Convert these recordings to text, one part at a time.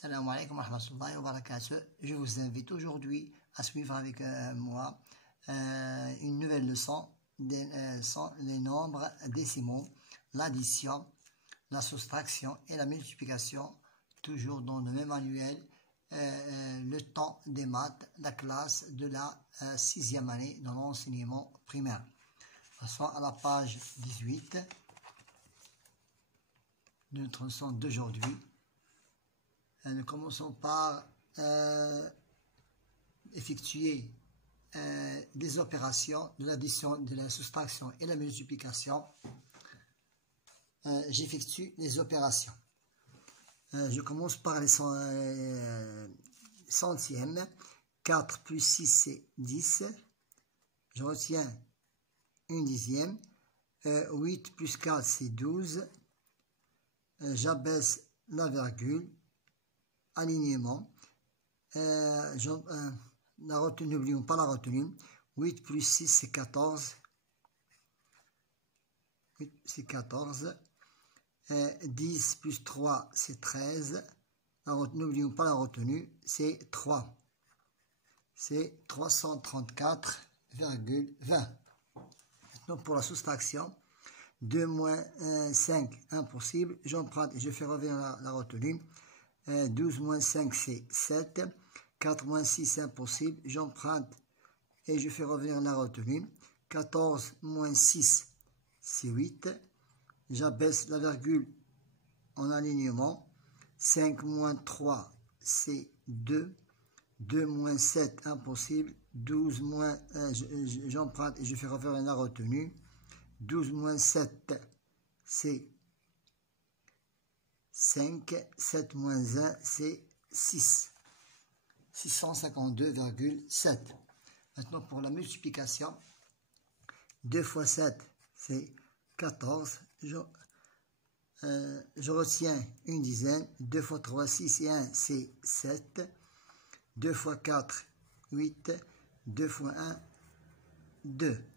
Salam alaikum wa rahmatullahi wa barakatuh. Je vous invite aujourd'hui à suivre avec moi une nouvelle leçon les nombres décimaux, l'addition, la soustraction et la multiplication, toujours dans le même manuel, le temps des maths, la classe de la 6e année dans l'enseignement primaire. Passons à la page 18 de notre leçon d'aujourd'hui. Nous commençons par effectuer des opérations de l'addition, de la soustraction et la multiplication. J'effectue les opérations. Je commence par les centièmes. 4 plus 6, c'est 10. Je retiens une dixième. 8 plus 4, c'est 12. J'abaisse la virgule. Alignement. La retenue, n'oublions pas la retenue. 8 plus 6, c'est 14. 8, c'est 14. 10 plus 3, c'est 13. N'oublions pas la retenue, c'est 3. C'est 334,20. Maintenant, pour la soustraction, 2 moins 5, impossible. J'emprunte et je fais revenir la retenue. 12 moins 5, c'est 7. 4 moins 6, impossible. J'emprunte et je fais revenir la retenue. 14 moins 6, c'est 8. J'abaisse la virgule en alignement. 5 moins 3, c'est 2. 2 moins 7, impossible. 12 moins... j'emprunte et je fais revenir la retenue. 12 moins 7, c'est 5, 7 moins 1, c'est 6. 652,7. Maintenant, pour la multiplication, 2 fois 7, c'est 14. Je retiens une dizaine. 2 fois 3, 6 et 1, c'est 7. 2 fois 4, 8. 2 fois 1, 2.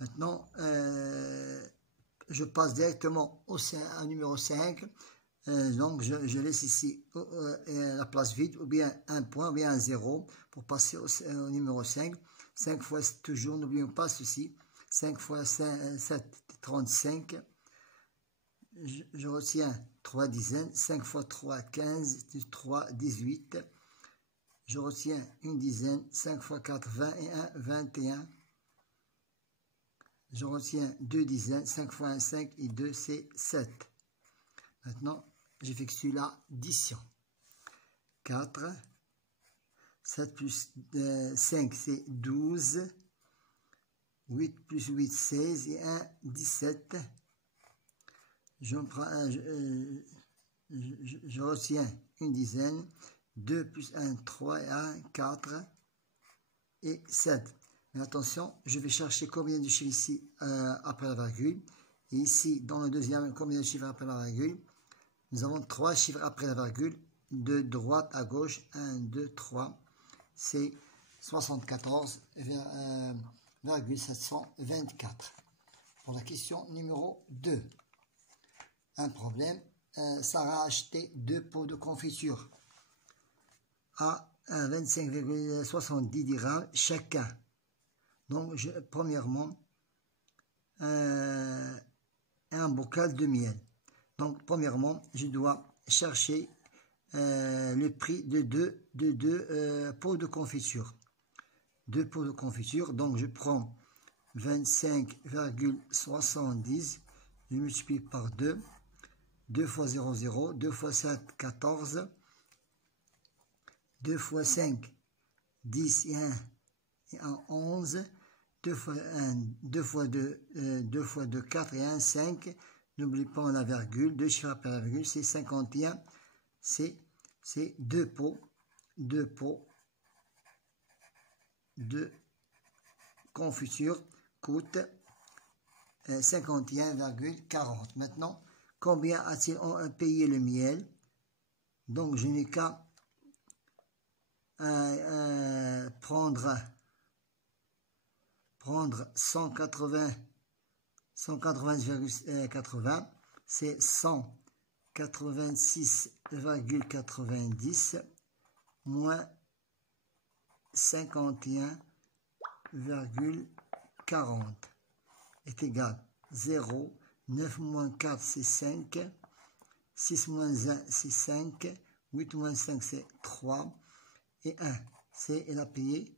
Maintenant, je passe directement au numéro 5. Donc, je laisse ici la place vide, ou bien un point, ou bien un 0, pour passer au numéro 5. 5 fois toujours, n'oublions pas ceci. 5 fois 7, 35. Je retiens 3 dizaines. 5 fois 3, 15. 3, 18. Je retiens une dizaine. 5 fois 4, 20 et 1, 21. Je retiens 2 dizaines. 5 fois 1, 5 et 2, c'est 7. Maintenant, j'effectue l'addition. 4. 7 plus 5, c'est 12. 8 plus 8, 16. Et 1, 17. Je retiens une dizaine. 2 plus 1, 3 et 1, 4 et 7. Mais attention, je vais chercher combien de chiffres ici après la virgule. Et ici, dans le deuxième, combien de chiffres après la virgule? Nous avons 3 chiffres après la virgule, de droite à gauche, 1, 2, 3, c'est 74,724. Pour la question numéro 2, un problème, Sarah a acheté 2 pots de confiture à 25,70 dirhams chacun. Donc, premièrement, un bocal de miel. Donc, premièrement, je dois chercher le prix de deux pots de confiture. 2 pots de confiture. Donc, je prends 25,70. Je multiplie par 2. 2 fois 0, 0. 2 fois 7, 14. 2 fois 5, 10 et 1, 11. 2 fois 1, 2 fois 2, 2 fois 2, 4 et 1, 5. N'oublie pas la virgule, 2 chiffres après la virgule, c'est 51. C'est 2 pots de confiture coûte 51,40. Maintenant, combien a-t-il payé le miel? Donc, je n'ai qu'à prendre 180,80, c'est 180,80 86,90 moins 51,40 est égal 0, 9 moins 4 c'est 5, 6 moins 1 c'est 5, 8 moins 5 c'est 3 et 1 c'est, il a payé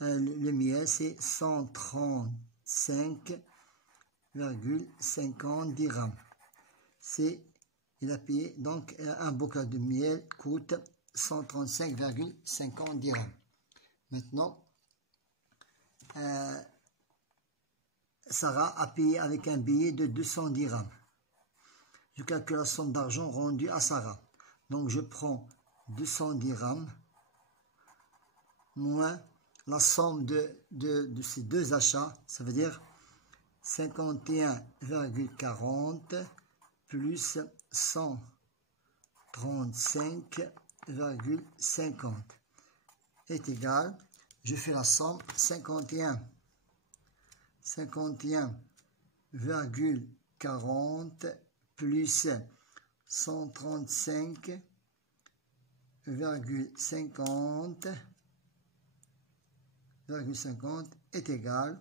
le miel c'est 135,50 dirhams. Il a payé donc un bocal de miel coûte 135,50 dirhams. Maintenant, Sarah a payé avec un billet de 200 dirhams. Je calcule la somme d'argent rendue à Sarah. Donc je prends 200 dirhams moins la somme de ces deux achats, ça veut dire 51,40 plus 135,50 est égal, je fais la somme 51,40 plus 135,50 est égal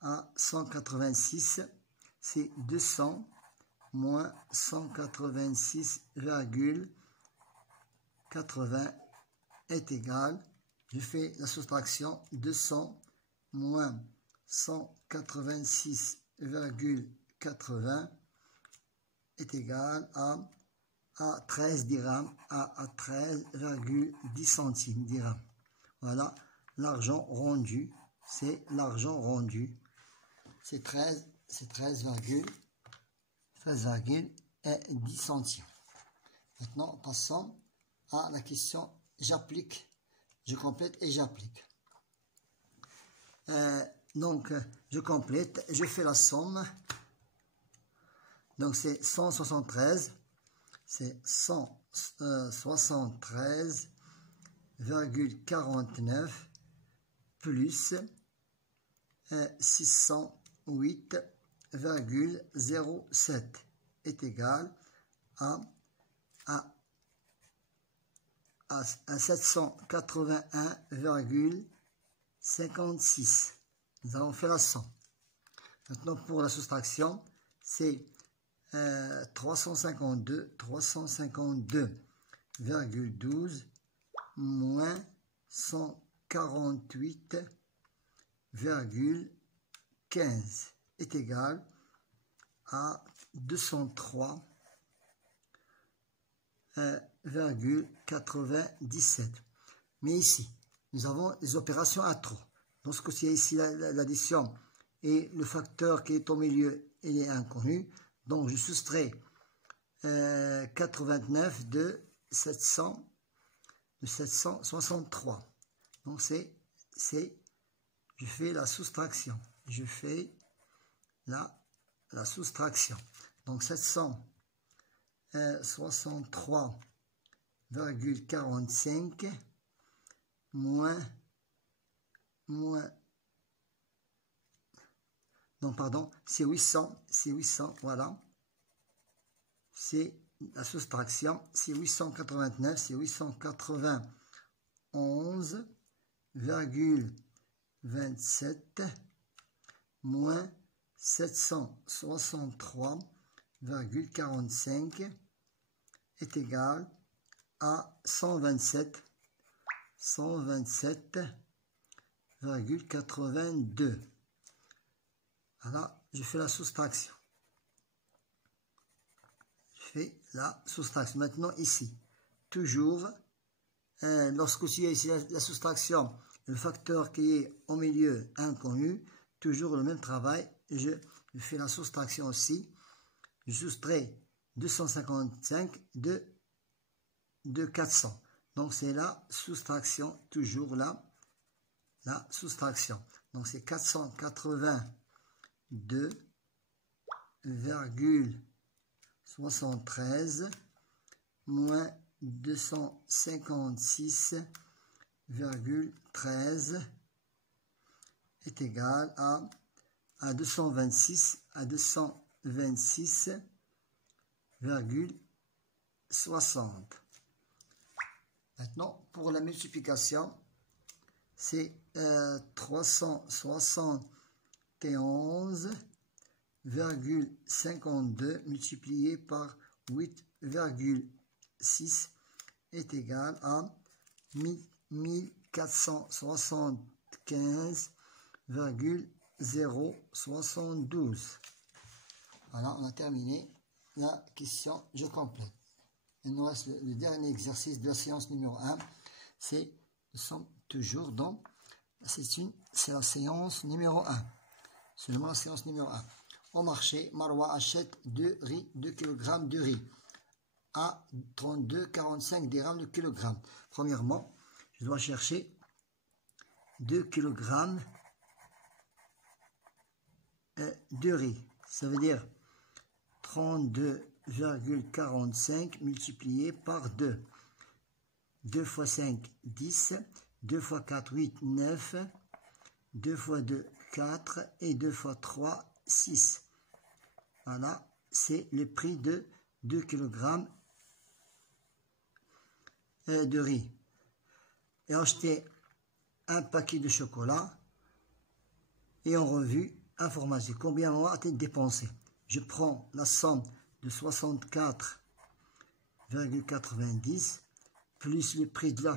à 186, c'est 200 moins 186,80 est égal, je fais la soustraction, 200 moins 186,80 est égal à 13 dirhams, à 13,10 centimes dirhams. Voilà l'argent rendu, c'est l'argent rendu, c'est 13,10 centimes. Maintenant, passons à la question j'applique, je complète et j'applique. Donc, je complète, je fais la somme. Donc, c'est 173, c'est 173,49 plus 608,07 est égal à 781,56. Nous avons fait la somme. Maintenant, pour la soustraction, c'est 352,12 moins 148,15 est égal à 203,97. Mais ici, nous avons les opérations à trop. Donc, ce que ici l'addition et le facteur qui est au milieu, il est inconnu. Donc, je soustrais 89 de 763. Donc, je fais la soustraction. Je fais la soustraction. Donc, 763,45 moins, non, pardon, c'est 800, voilà. C'est la soustraction, c'est 889, c'est 891,27 moins 763,45 est égal à 127,82. Voilà, je fais la soustraction. Maintenant, ici, toujours, lorsque tu as ici la soustraction, le facteur qui est au milieu inconnu, toujours le même travail, je fais la soustraction aussi. Je soustrais 255 de 400. Donc, c'est la soustraction, toujours là, la soustraction. Donc, c'est 482,73 moins 256,13 est égal à 226, 60. Maintenant, pour la multiplication, c'est 371,52 multiplié par 8,6 est égal à 1475,072. Voilà, on a terminé la question, je complète. Il nous reste le dernier exercice de la séance numéro 1. Nous sommes toujours dans... C'est la séance numéro 1. Seulement la séance numéro 1. Au marché, Marwa achète 2 kg de riz à 32,45 dirhams le kilogramme. Premièrement, je dois chercher 2 kg de riz. Ça veut dire 32,45 multiplié par 2. 2 fois 5, 10. 2 fois 4, 8, 9. 2 fois 2, 4. Et 2 fois 3, 6. Voilà, c'est le prix de 2 kg de riz. Et acheter un paquet de chocolat. Et en revue, information. Combien on a dépensé? Je prends la somme de 64,90 plus le prix de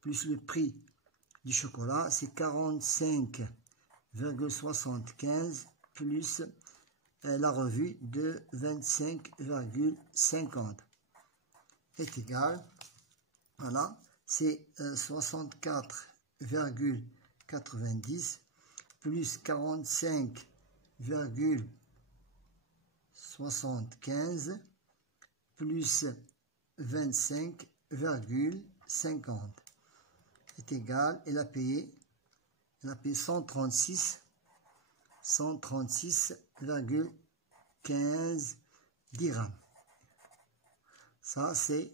plus le prix du chocolat, c'est 45,75 plus la revue de 25,50 est égal, voilà, c'est 64,90 plus 45,75 plus 25,50 est égal, elle a payé 136,15 dirhams. Ça, c'est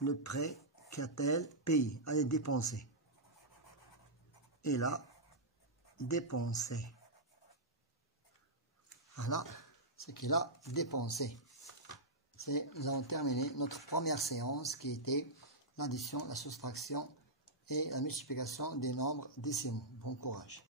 le prêt qu'a-t-elle payé, elle a dépensé. Elle a dépensé. Voilà ce qu'elle a dépensé. Nous avons terminé notre première séance qui était l'addition, la soustraction et la multiplication des nombres décimaux. Bon courage.